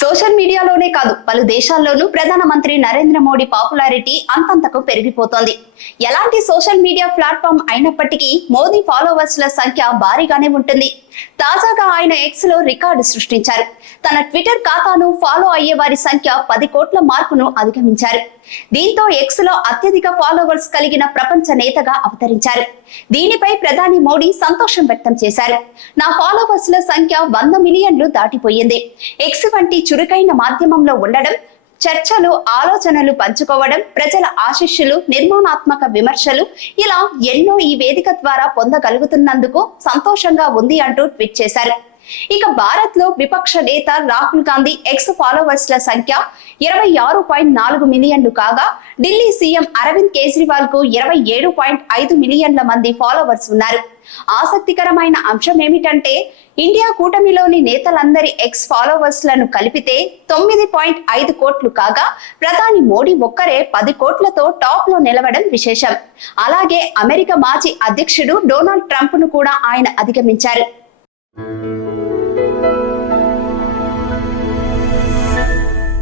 Social మీడియాలోనే కాదు పలు దేశాల్లోనూ ప్రధానమంత్రి నరేంద్ర మోడీ పాపులారిటీ అంతంతకు పెరిగిపోతోంది. ఎలాంటి సోషల్ మీడియా ప్లాట్ఫామ్ అయినప్పటికీ మోదీ ఫాలోవర్స్ల సంఖ్య భారీగానే ఉంటుంది. తాజాగా ఆయన ఎక్స్లో రికార్డు సృష్టించారు. తన ట్విట్టర్ ఖాతాను ఫాలో అయ్యే వారి సంఖ్య పది కోట్ల మార్కును అధిగమించారు. దీంతో ఎక్స్లో అత్యధిక ఫాలోవర్స్ కలిగిన ప్రపంచ నేతగా అవతరించారు. దీనిపై ప్రధాని మోడీ సంతోషం వ్యక్తం చేశారు. నా ఫాలోవర్స్ల సంఖ్య వంద మిలియన్లు దాటిపోయింది. ఎక్స్ వంటి చురుకైన మాధ్యమంలో ఉండడం చర్చలు ఆలోచనలు పంచుకోవడం ప్రజల ఆశీస్సులు నిర్మాణాత్మక విమర్శలు ఇలా ఎన్నో ఈ వేదిక ద్వారా పొందగలుగుతున్నందుకు సంతోషంగా ఉంది అంటూ ట్వీట్ చేశారు. ఇక భారత్లో విపక్ష నేత రాహుల్ గాంధీ ఎక్స్ ఫాలోవర్స్ ల సంఖ్య ఇరవై ఆరు పాయింట్ నాలుగు మిలియన్లు కాగా ఢిల్లీ సీఎం అరవింద్ కేజ్రీవాల్కు ఇరవై ఏడు పాయింట్ ఐదు మిలియన్ల మంది ఫాలోవర్స్ ఉన్నారు. ఆసక్తికరమైన అంశం ఏమిటంటే ఇండియా కూటమిలోని నేతలందరి ఎక్స్ ఫాలోవర్స్లను కలిపితే తొమ్మిది పాయింట్ ఐదు కోట్లు కాగా ప్రధాని మోడీ ఒక్కరే పది కోట్లతో టాప్లో నిలవడం విశేషం. అలాగే అమెరికా మాజీ అధ్యక్షుడు డొనాల్డ్ ట్రంప్ను కూడా ఆయన అధిగమించారు.